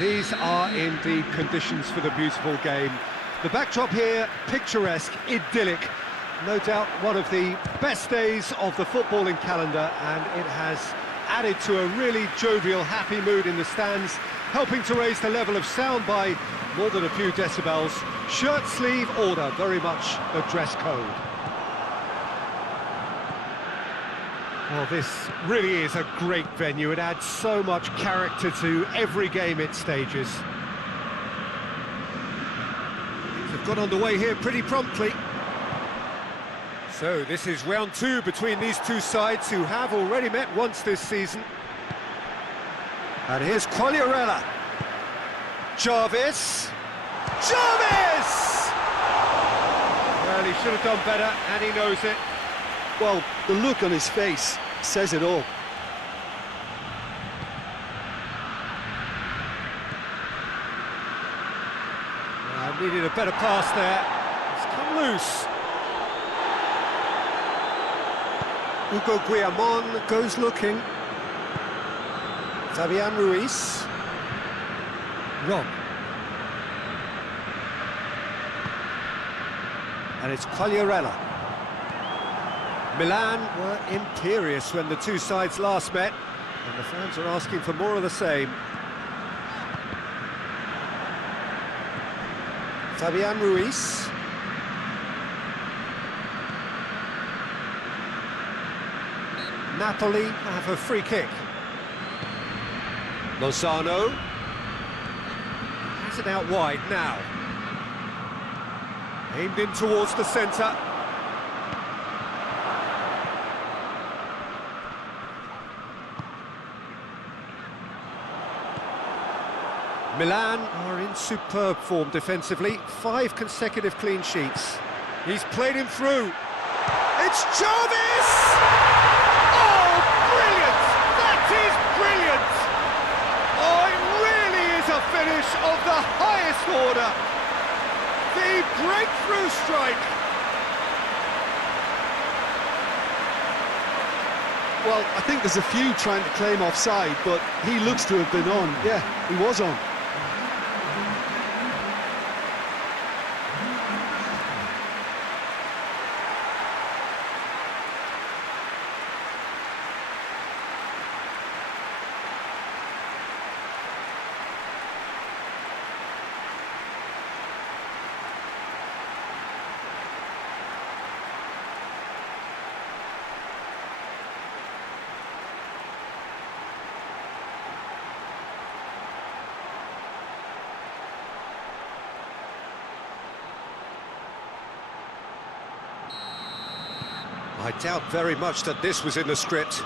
These are indeed conditions for the beautiful game. The backdrop here, picturesque, idyllic. No doubt one of the best days of the footballing calendar, and it has added to a really jovial, happy mood in the stands, helping to raise the level of sound by more than a few decibels. Shirt sleeve order, very much the dress code. Well, this really is a great venue. It adds so much character to every game it stages. Things have got underway here pretty promptly. So this is round two between these two sides who have already met once this season. And here's Quagliarella. Jarvis! Jarvis! Well, he should have done better, and he knows it. Well, the look on his face says it all. Needed a better pass there. It's come loose. Hugo Guillamon goes looking. Fabian Ruiz. Rob. And it's Quagliarella. Milan were imperious when the two sides last met, and the fans are asking for more of the same. Fabian Ruiz. Napoli have a free kick. Lozano. Has it out wide now. Aimed in towards the centre. Milan are in superb form defensively, 5 consecutive clean sheets. He's played him through. It's Jarvis! Oh, brilliant! That is brilliant! Oh, it really is a finish of the highest order. The breakthrough strike. Well, I think there's a few trying to claim offside, but he looks to have been on. Yeah, he was on. I doubt very much that this was in the script.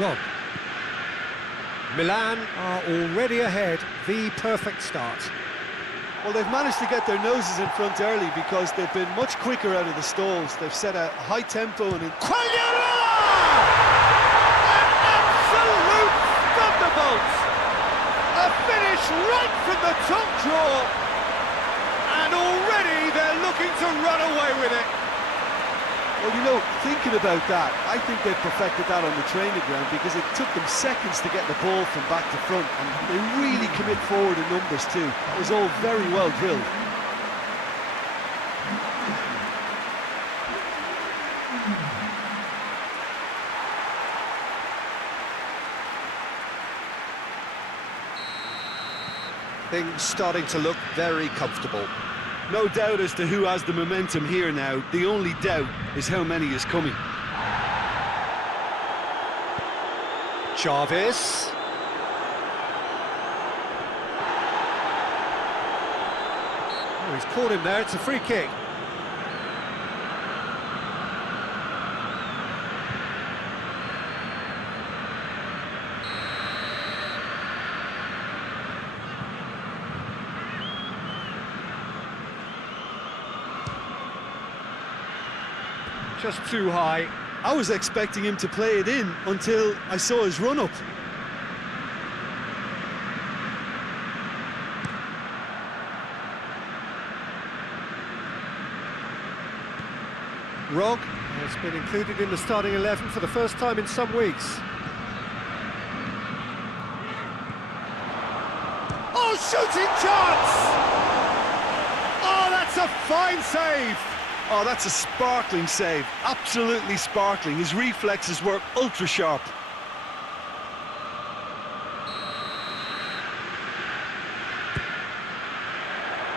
Rob. Milan are already ahead, the perfect start. Well, they've managed to get their noses in front early because they've been much quicker out of the stalls. They've set a high tempo and... Quagliarella! An absolute thunderbolt! A finish right from the top draw! And already they're looking to run away with it. Well, you know, thinking about that, I think they've perfected that on the training ground because it took them seconds to get the ball from back to front, and they really commit forward in numbers too. It was all very well drilled. Things starting to look very comfortable. No doubt as to who has the momentum here now. The only doubt is how many is coming. Jarvis. Oh, he's caught him there, it's a free kick. Just too high. I was expecting him to play it in until I saw his run-up. Rog has been included in the starting 11 for the first time in some weeks. real shooting chance! Oh, that's a fine save! Oh, that's a sparkling save. Absolutely sparkling. His reflexes were ultra sharp.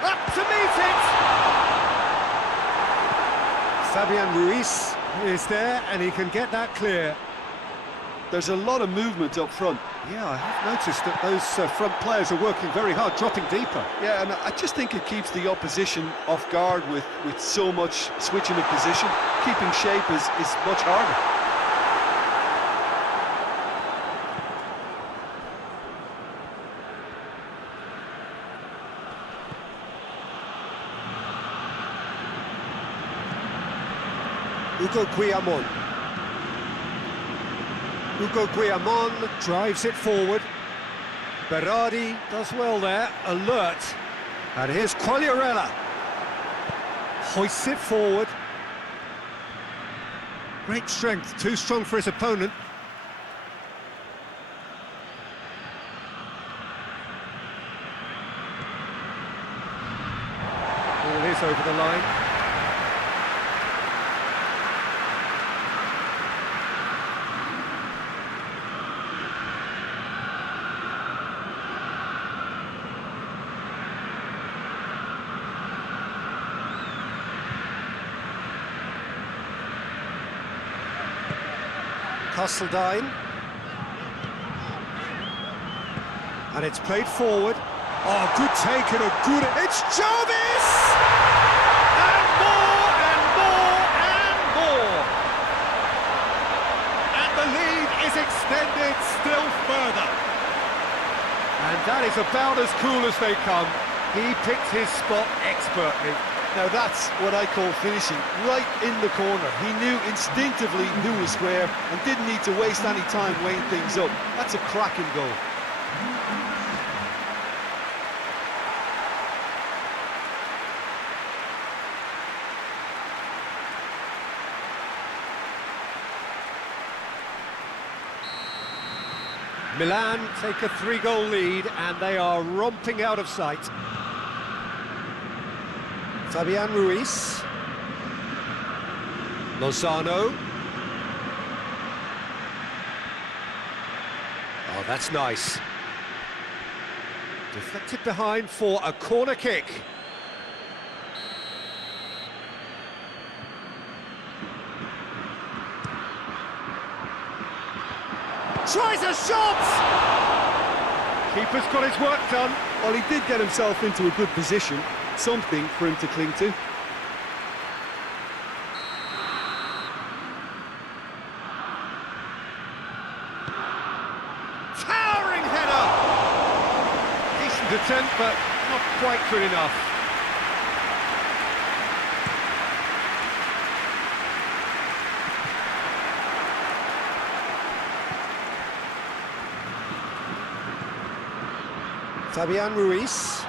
Up to meet it! Fabian Ruiz is there, and he can get that clear. There's a lot of movement up front. Yeah, I have noticed that those front players are working very hard, dropping deeper. Yeah, and I just think it keeps the opposition off guard with so much switching of position. Keeping shape is much harder. Hugo Guillamon. Hugo Guillamon drives it forward. Berardi does well there, alert. And here's Quagliarella. Hoists it forward. Great strength, too strong for his opponent. Ball is over the line. Castledine, and it's played forward. Oh, good take and a good... It's Jarvis! And more, and more, and more! And the lead is extended still further. And that is about as cool as they come. He picked his spot expertly. Now that's what I call finishing, right in the corner. He knew instinctively who was where and didn't need to waste any time weighing things up. That's a cracking goal. Milan take a 3-goal lead and they are romping out of sight. Fabian Ruiz. Lozano. Oh, that's nice. Deflected behind for a corner kick. Tries a shot! Keeper's got his work done. Well, he did get himself into a good position. Something for him to cling to. Towering header! Decent attempt, but not quite good enough. Fabian Ruiz.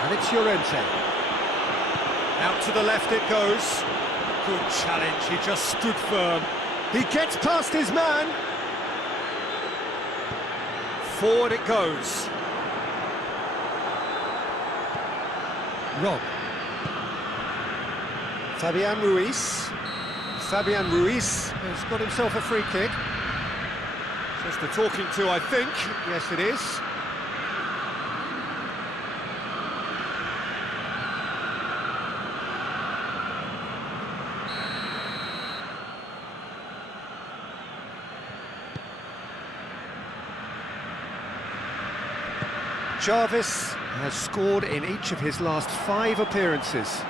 And it's Llorente. Out to the left it goes. Good challenge, he just stood firm. He gets past his man. Forward it goes. Rob. Fabian Ruiz. Fabian Ruiz has got himself a free kick. Just the talking to, I think. Yes, it is. Jarvis has scored in each of his last 5 appearances.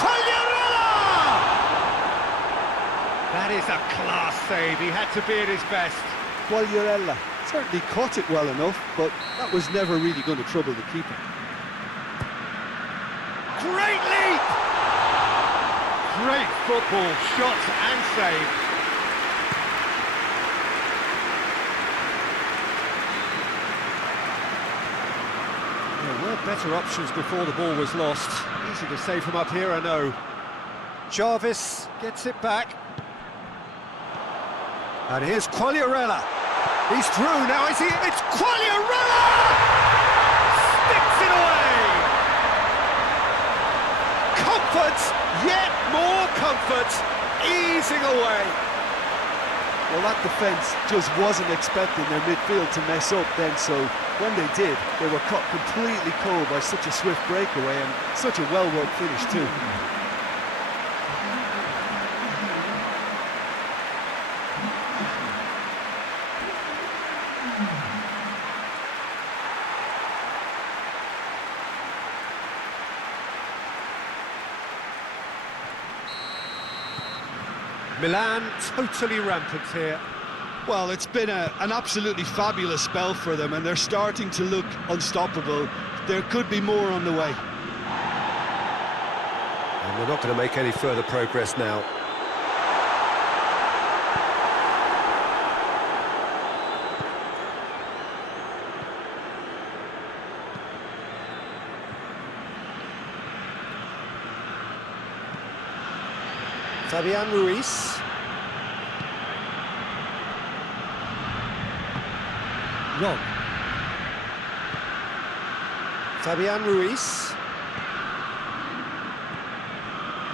Quagliarella! That is a class save, he had to be at his best. Quagliarella certainly caught it well enough, but that was never really going to trouble the keeper. Great leap! Great football, shot and save. There were better options before the ball was lost. Easy to save from up here, I know. Jarvis gets it back. And here's Quagliarella. He's through now, is he? It's Quagliarella! Sticks it away! Comfort, yet more comfort, easing away. Well, that defence just wasn't expecting their midfield to mess up then, so when they did, they were caught completely cold by such a swift breakaway and such a well-worked finish too. Milan totally rampant here. Well, it's been an absolutely fabulous spell for them, and they're starting to look unstoppable. There could be more on the way. And they're not going to make any further progress now. Fabian Ruiz. Rob. Fabian Ruiz.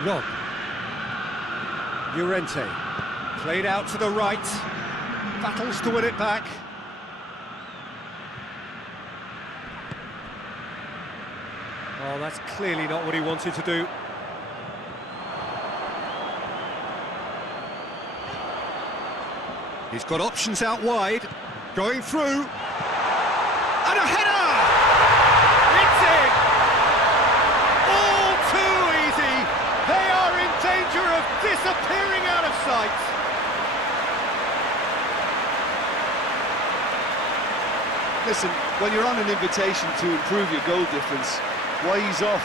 Rob. Llorente. Played out to the right. Battles to win it back. Oh, that's clearly not what he wanted to do. He's got options out wide, going through, and a header! It's in! All too easy! They are in danger of disappearing out of sight! Listen, when you're on an invitation to improve your goal difference, why ease off?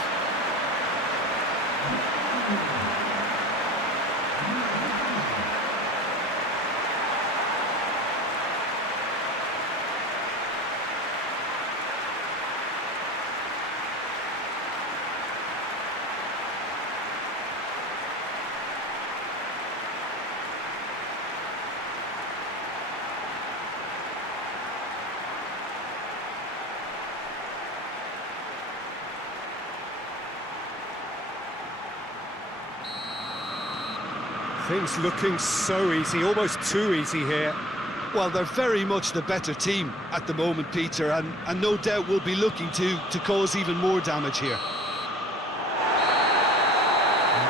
Things looking so easy, almost too easy here. Well, they're very much the better team at the moment, Peter, and no doubt will be looking to cause even more damage here. And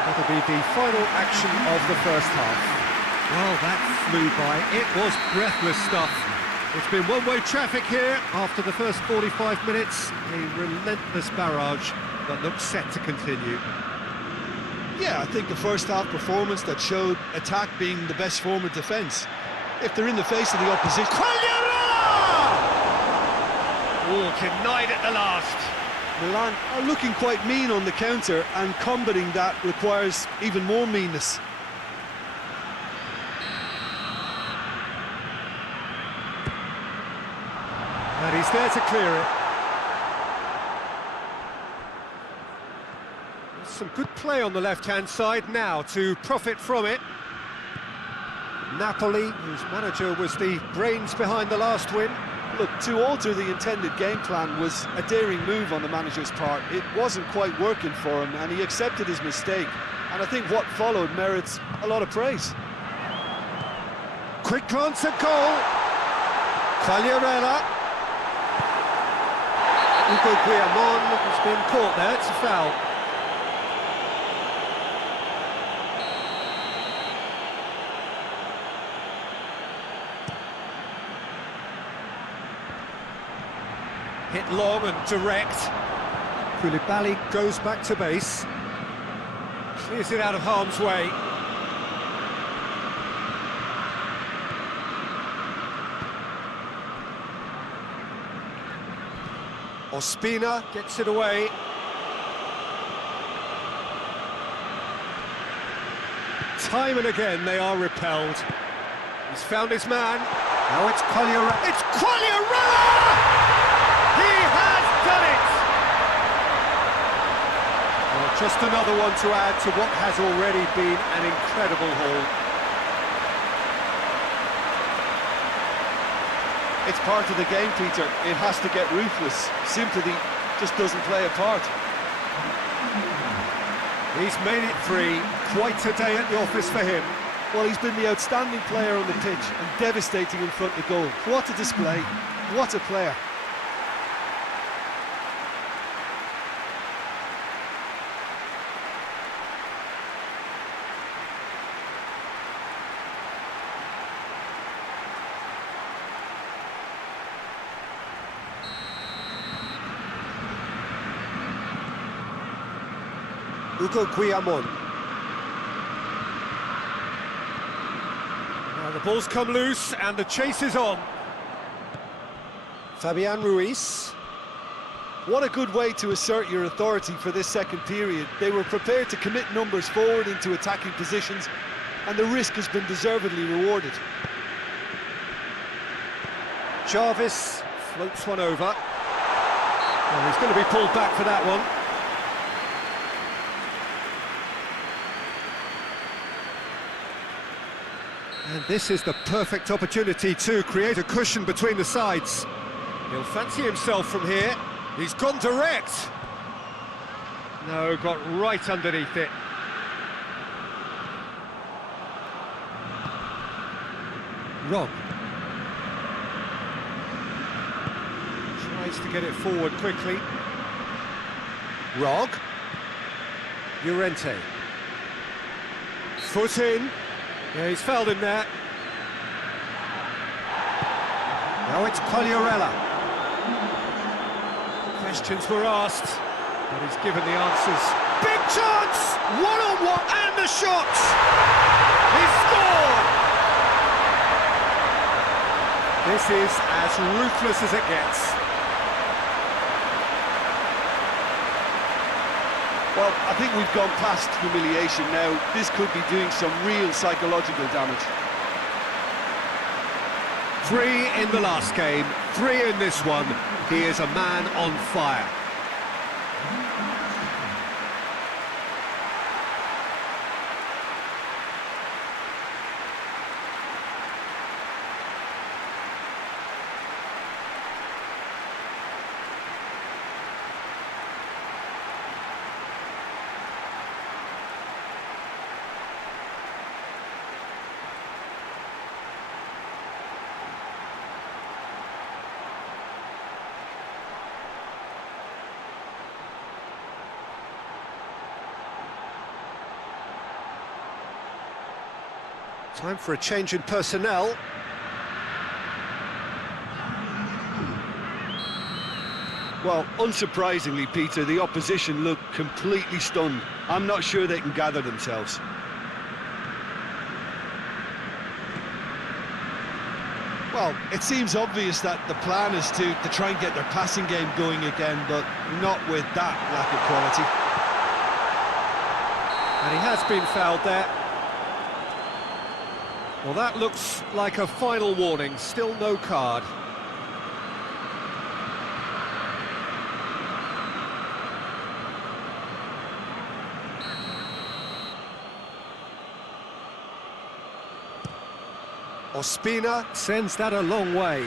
that'll be the final action of the first half. Well, that flew by. It was breathless stuff. It's been one-way traffic here after the first 45 minutes. A relentless barrage that looks set to continue. Yeah, I think the first half performance that showed attack being the best form of defence. If they're in the face of the opposition... Quagliarella! Oh, denied at the last. Milan are looking quite mean on the counter, and combating that requires even more meanness. And he's there to clear it. Some good play on the left-hand side now to profit from it. Napoli, whose manager was the brains behind the last win. Look, to alter the intended game plan was a daring move on the manager's part. It wasn't quite working for him, and he accepted his mistake. And I think what followed merits a lot of praise. Quick glance at goal. Quagliarella. Ugo Guillamon has been caught there, it's a foul. Hit long and direct. Koulibaly goes back to base. Clears it out of harm's way. Ospina gets it away. Time and again they are repelled. He's found his man. Now it's Quagliarella. It's Quagliarella! He has done it! Well, just another one to add to what has already been an incredible haul. It's part of the game, Peter. It has to get ruthless. Sympathy just doesn't play a part. He's made it 3. Quite a day at the office for him. Well, he's been the outstanding player on the pitch and devastating in front of goal. What a display. What a player. Ugo Guillamon. Now the ball's come loose and the chase is on. Fabian Ruiz. What a good way to assert your authority for this second period. They were prepared to commit numbers forward into attacking positions, and the risk has been deservedly rewarded. Jarvis floats one over. Well, he's going to be pulled back for that one. And this is the perfect opportunity to create a cushion between the sides. He'll fancy himself from here. He's gone direct. No, got right underneath it. Rob. Tries to get it forward quickly. Rog. Llorente. Foot in. Yeah, he's fouled him there. Now it's Quagliarella. Questions were asked, but he's given the answers. Big chance! One-on-one, and the shot! He scored! This is as ruthless as it gets. Well, I think we've gone past humiliation now. This could be doing some real psychological damage. 3 in the last game, 3 in this one. He is a man on fire. Time for a change in personnel. Well, unsurprisingly, Peter, the opposition look completely stunned. I'm not sure they can gather themselves. Well, it seems obvious that the plan is to try and get their passing game going again, but not with that lack of quality. And he has been fouled there. Well, that looks like a final warning. Still no card. Ospina sends that a long way.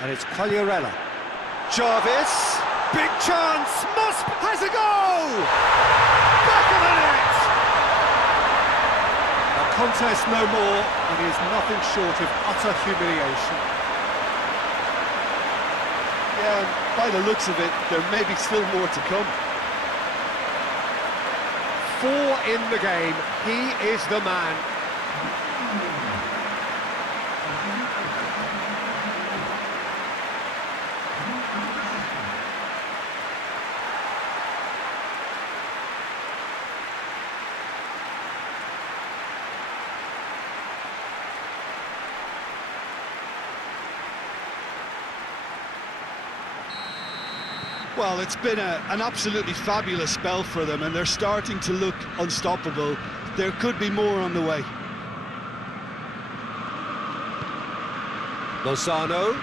And it's Quagliarella. Jarvis, big chance, has a goal! Back of the net! A contest no more, and is nothing short of utter humiliation. Yeah, and by the looks of it, there may be still more to come. 4 in the game, he is the man. Well, it's been an absolutely fabulous spell for them, and they're starting to look unstoppable. There could be more on the way. Lozano.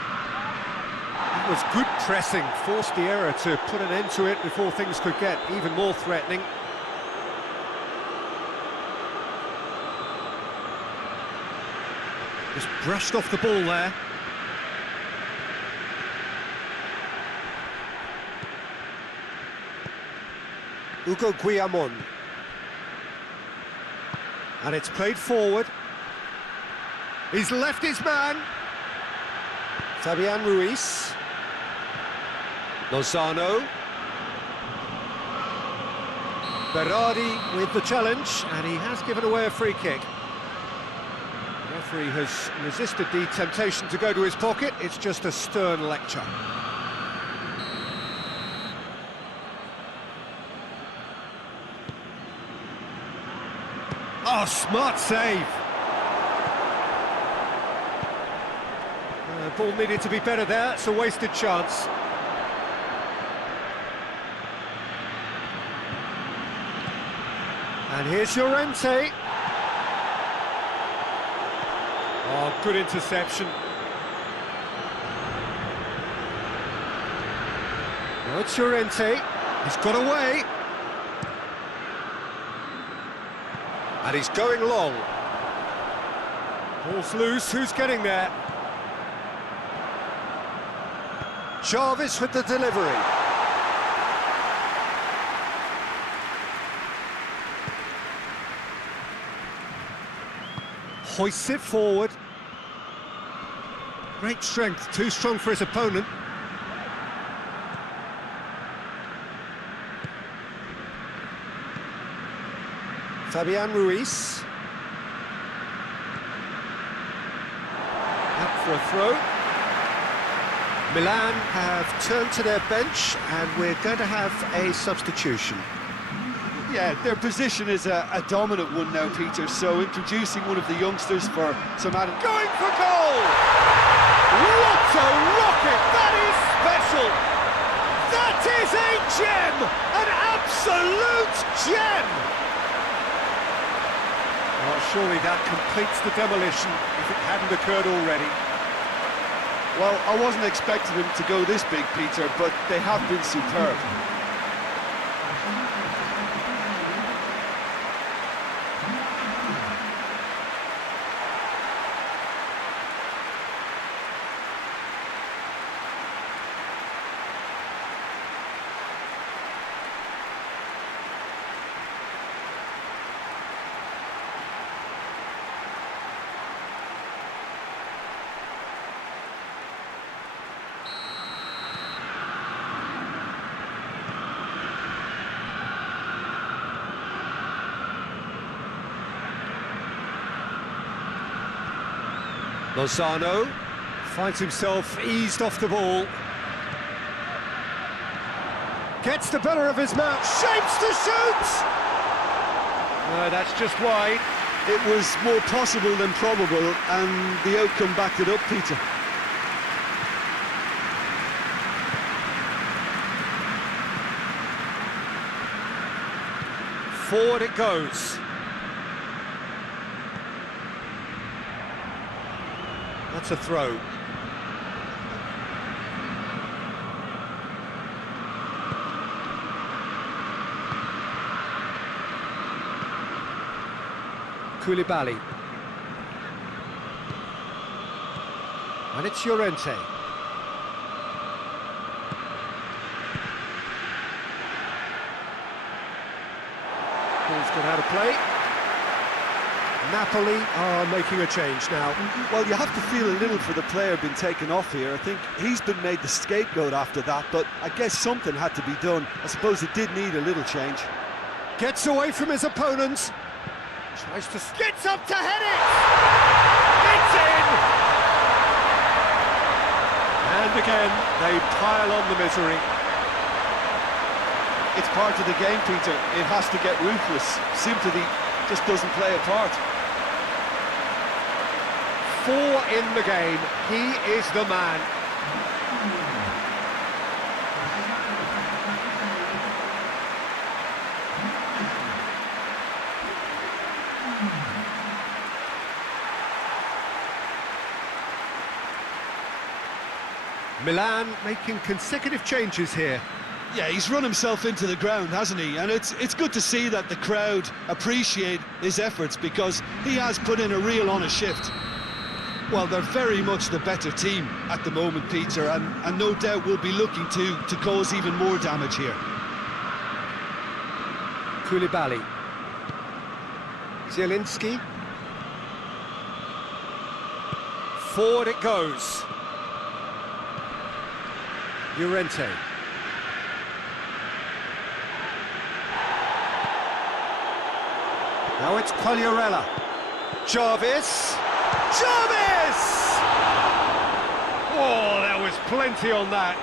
It was good pressing, forced the error to put an end to it before things could get even more threatening. Just brushed off the ball there. Ugo Guillamon. And it's played forward. He's left his man. Fabian Ruiz. Lozano. Berardi with the challenge, and he has given away a free kick. The referee has resisted the temptation to go to his pocket. It's just a stern lecture. Oh, smart save. The ball needed to be better there. It's a wasted chance. And here's Llorente. Oh, good interception. Now it's Llorente. He's got away. And he's going long. Ball's loose, who's getting there? Jarvis with the delivery. Hoists it forward. Great strength, too strong for his opponent. Fabian Ruiz. Up for a throw. Milan have turned to their bench, and we're going to have a substitution. Yeah, their position is a dominant one now, Peter, so introducing one of the youngsters for some added... Going for goal! What a rocket! That is special! That is a gem! An absolute gem! Well, surely that completes the demolition if it hadn't occurred already. Well, I wasn't expecting them to go this big, Peter, but they have been superb. Lozano finds himself eased off the ball. Gets the better of his man, shapes to shoot! No, that's just wide. It was more possible than probable, and the outcome backed it up, Peter. Forward it goes. That's a throw. Koulibaly. And it's Llorente. Ball's got out of play. Napoli are making a change now. Well, you have to feel a little for the player being taken off here. I think he's been made the scapegoat after that, but I guess something had to be done. I suppose it did need a little change. Gets away from his opponents. Tries to... Gets up to head it! It's in! And again, they pile on the misery. It's part of the game, Peter. It has to get ruthless. Sympathy just doesn't play a part. 4 in the game. He is the man. Milan making consecutive changes here. Yeah, he's run himself into the ground, hasn't he? And it's good to see that the crowd appreciate his efforts, because he has put in a real honest shift. Well, they're very much the better team at the moment, Peter, and no doubt will be looking to cause even more damage here. Koulibaly. Zielinski. Forward it goes. Llorente. Now it's Quagliarella. Jarvis. Jarvis! Oh, there was plenty on that.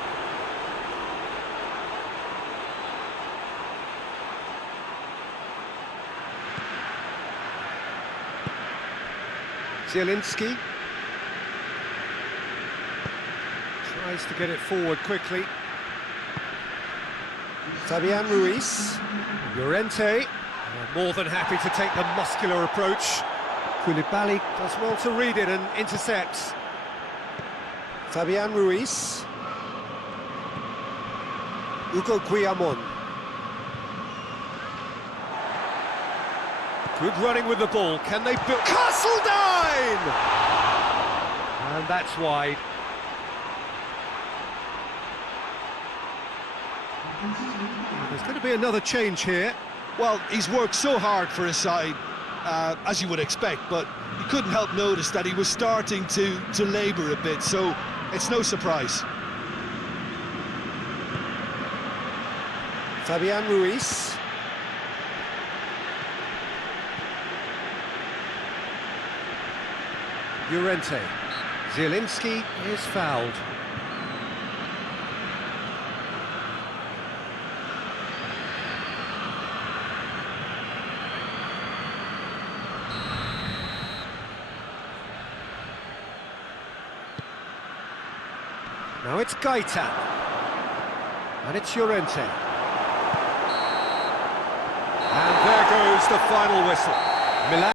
Zielinski. Tries to get it forward quickly. Fabian Ruiz. Llorente. More than happy to take the muscular approach. Koulibaly does well to read it and intercepts. Fabian Ruiz. Hugo Guillamon. Good running with the ball. Can they build? Castledine! And that's wide. There's going to be another change here. Well, he's worked so hard for his side, as you would expect, but you couldn't help notice that he was starting to labour a bit, so it's no surprise. Fabian Ruiz. Llorente. Zielinski is fouled. Now it's Gaeta. And it's Llorente. And there goes the final whistle. Milan